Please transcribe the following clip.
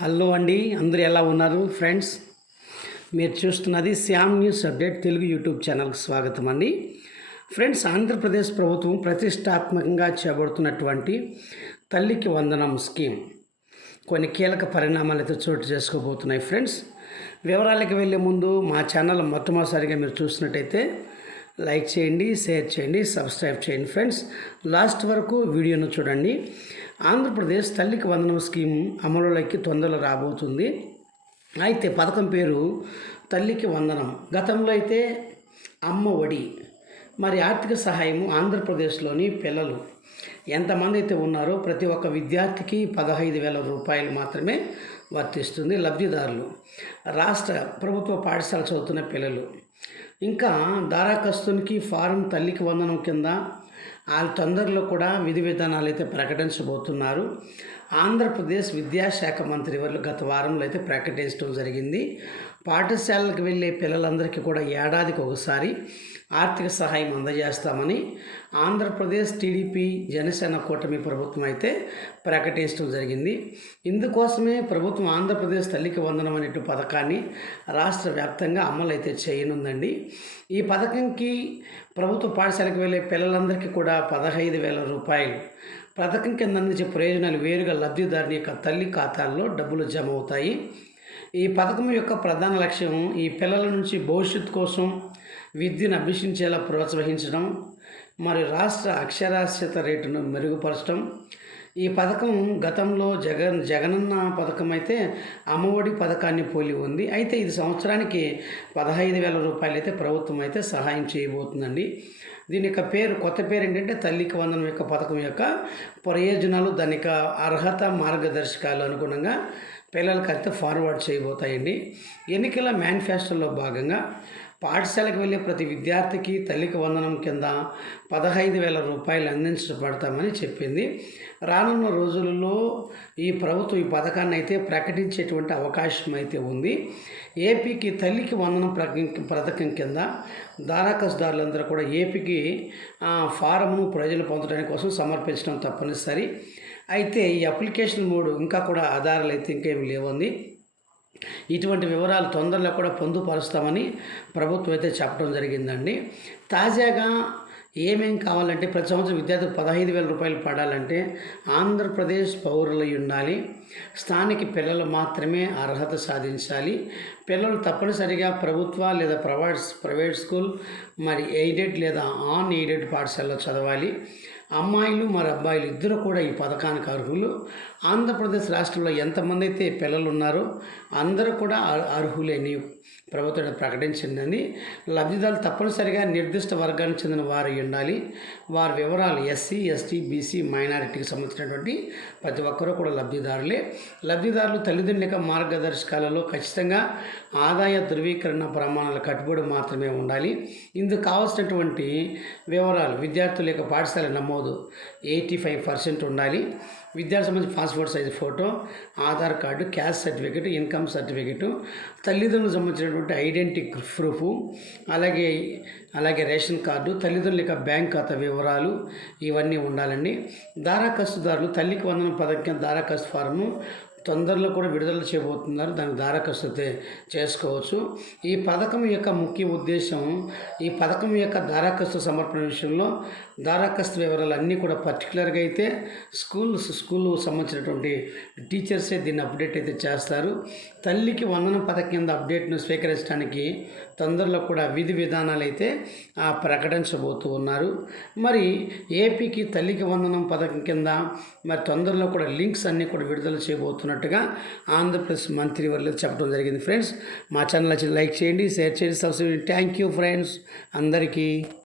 Hello అండి, అందరూ ఎలా ఉన్నారు ఫ్రెండ్స్? మీరు చూస్తున్నది Shyam news update Telugu YouTube ఛానల్కి స్వాగతం అండి. ఫ్రెండ్స్, ఆంధ్రప్రదేశ్ ప్రభుత్వం ప్రతిష్టాత్మకంగా చేపడుతున్నటువంటి తల్లికి వందనం స్కీమ్ కొన్ని కీలక పరిణామాలు అయితే చోటు చేసుకోబోతున్నాయి. ఫ్రెండ్స్, వివరాలకు వెళ్ళే ముందు మా ఛానల్ మొట్టమొదటిసారిగా మీరు చూసినట్టయితే లైక్ చేయండి, షేర్ చేయండి, సబ్స్క్రైబ్ చేయండి. ఫ్రెండ్స్, లాస్ట్ వరకు వీడియోను చూడండి. ఆంధ్రప్రదేశ్ తల్లికి వందనం స్కీమ్ అమలులోకి తొందరలో రాబోతుంది. అయితే పథకం పేరు తల్లికి వందనం. గతంలో అయితే అమ్మ ఒడి. మరి ఆర్థిక సహాయము ఆంధ్రప్రదేశ్లోని పిల్లలు ఎంతమంది అయితే ఉన్నారో ప్రతి ఒక్క విద్యార్థికి 15,000 రూపాయలు మాత్రమే వర్తిస్తుంది. లబ్ధిదారులు రాష్ట్ర ప్రభుత్వ పాఠశాల చదువుతున్న పిల్లలు. ఇంకా దారాకస్తునికి ఫారం తల్లికి వందనం కింద వాళ్ళ తొందరలో కూడా విధి విధానాలు అయితే ప్రకటించబోతున్నారు. ఆంధ్రప్రదేశ్ విద్యాశాఖ మంత్రి వారు గత వారంలో అయితే ప్రకటించడం జరిగింది. పాఠశాలకు వెళ్ళే పిల్లలందరికీ కూడా ఏడాదికి ఒకసారి ఆర్థిక సహాయం అందజేస్తామని ఆంధ్రప్రదేశ్ టీడీపీ జనసేన కూటమి ప్రభుత్వం అయితే ప్రకటించడం జరిగింది. ఇందుకోసమే ప్రభుత్వం ఆంధ్రప్రదేశ్ తల్లికి వందనం అనే పథకాన్ని రాష్ట్ర వ్యాప్తంగా అమలు అయితే చేయనుందండి. ఈ పథకంకి ప్రభుత్వ పాఠశాలకు వెళ్ళే పిల్లలందరికీ కూడా 15,000 రూపాయలు పథకం కింద అందించే ప్రయోజనాలు వేరుగా లబ్ధిదారుని యొక్క తల్లి ఖాతాల్లో డబ్బులు జమ అవుతాయి. ఈ పథకం యొక్క ప్రధాన లక్ష్యం ఈ పిల్లల నుంచి భవిష్యత్తు కోసం విద్యను అభ్యసించేలా ప్రోత్సహించడం, మరియు రాష్ట్ర అక్షరాస్యత రేటును మెరుగుపరచడం. ఈ పథకం గతంలో జగనన్న పథకం అయితే అమ్మఒడి పథకాన్ని పోలి ఉంది. అయితే ఇది సంవత్సరానికి 15,000 రూపాయలు అయితే ప్రభుత్వం అయితే సహాయం చేయబోతుందండి. దీని యొక్క కొత్త పేరు ఏంటంటే తల్లికి వందనం యొక్క పథకం యొక్క ప్రయోజనాలు, దాని యొక్క అర్హత, మార్గదర్శకాలు అనుగుణంగా పిల్లలకి అయితే ఫార్వర్డ్ చేయబోతాయండి. ఎన్నికల మేనిఫెస్టోలో భాగంగా పాఠశాలకు వెళ్ళే ప్రతి విద్యార్థికి తల్లికి వందనం కింద 15,000 రూపాయలు అందించబడతామని చెప్పింది. రానున్న రోజులలో ఈ ప్రభుత్వం ఈ పథకాన్ని అయితే ప్రకటించేటువంటి అవకాశం అయితే ఉంది. ఏపీకి తల్లికి వందనం పథకం కింద దారాకస్తుదారులందరూ కూడా ఏపీకి ఫారంను ప్రజలు పొందడానికి కోసం సమర్పించడం తప్పనిసరి. అయితే ఈ అప్లికేషన్ మోడ్ ఇంకా కూడా ఆధారాలు అయితే ఇంకేమి లేవుంది. ఇటువంటి వివరాలు తొందరలో కూడా పొందుపరుస్తామని ప్రభుత్వం అయితే చెప్పడం జరిగిందండి. తాజాగా ఏమేం కావాలంటే ప్రతి సంవత్సరం విద్యార్థులకు 15,000 రూపాయలు పడాలంటే ఆంధ్రప్రదేశ్ పౌరులై ఉండాలి. స్థానిక పిల్లలు మాత్రమే అర్హత సాధించాలి. పిల్లలు తప్పనిసరిగా ప్రభుత్వ లేదా ప్రైవేట్ స్కూల్, మరి ఎయిడెడ్ లేదా ఆన్ ఎయిడెడ్ పాఠశాలలో చదవాలి. అమ్మాయిలు మరి అబ్బాయిలు ఇద్దరు కూడా ఈ పథకానికి అర్హులు. ఆంధ్రప్రదేశ్ రాష్ట్రంలో ఎంతమంది అయితే పిల్లలు ఉన్నారో అందరూ కూడా అర్హులేని ప్రభుత్వం ప్రకటించిందని. లబ్ధిదారులు తప్పనిసరిగా నిర్దిష్ట వర్గానికి చెందిన వారు ఉండాలి. వారి వివరాలు ఎస్సీ, ఎస్టీ, బీసీ, మైనారిటీకి సంబంధించినటువంటి ప్రతి ఒక్కరూ కూడా లబ్ధిదారులు తల్లిదండ్రుల మార్గదర్శకాలలో ఖచ్చితంగా ఆదాయ ధృవీకరణ ప్రమాణాల కట్టుబడి మాత్రమే ఉండాలి. ఇందుకు కావాల్సినటువంటి వివరాలు విద్యార్థుల యొక్క పాఠశాల నమోదు 85% ఉండాలి. విద్యార్థి సంబంధించి passport size photo, Aadhaar card, caste certificate, income certificate, తల్లిదండ్రులకు సంబంధించినటువంటి ఐడెంటిటీ ప్రూఫ్, అలాగే రేషన్ కార్డు, తల్లిదండ్రుల యొక్క బ్యాంక్ ఖాతా వివరాలు ఇవన్నీ ఉండాలండి. దారాకస్తుదారులు తల్లికి వందనం పథకం దారాకస్తు ఫారము తొందరలో కూడా విడుదల చేయబోతున్నారు. దానికి దారాకస్తు చేసుకోవచ్చు. ఈ పథకం యొక్క ముఖ్య ఉద్దేశం ఈ పథకం యొక్క దారాకస్తు సమర్పణ విషయంలో దారాకస్తు వివరాలు అన్నీ కూడా పర్టికులర్గా అయితే స్కూల్ సంబంధించినటువంటి టీచర్సే దీన్ని అప్డేట్ అయితే చేస్తారు. తల్లికి వందనం పథకం కింద అప్డేట్ను స్వీకరించడానికి తొందరలో కూడా విధి విధానాలు అయితే ప్రకటించబోతూ ఉన్నారు. మరి ఏపీకి తల్లికి వందనం పథకం కింద మరి తొందరలో కూడా లింక్స్ అన్నీ కూడా విడుదల చేయబోతున్నట్టుగా ఆంధ్రప్రదేశ్ మంత్రి వర్యులు చెప్పడం జరిగింది. ఫ్రెండ్స్, మా ఛానల్ లైక్ చేయండి, షేర్ చేయండి, సబ్స్క్రైబ్ చేయండి. థ్యాంక్ యూ ఫ్రెండ్స్ అందరికీ.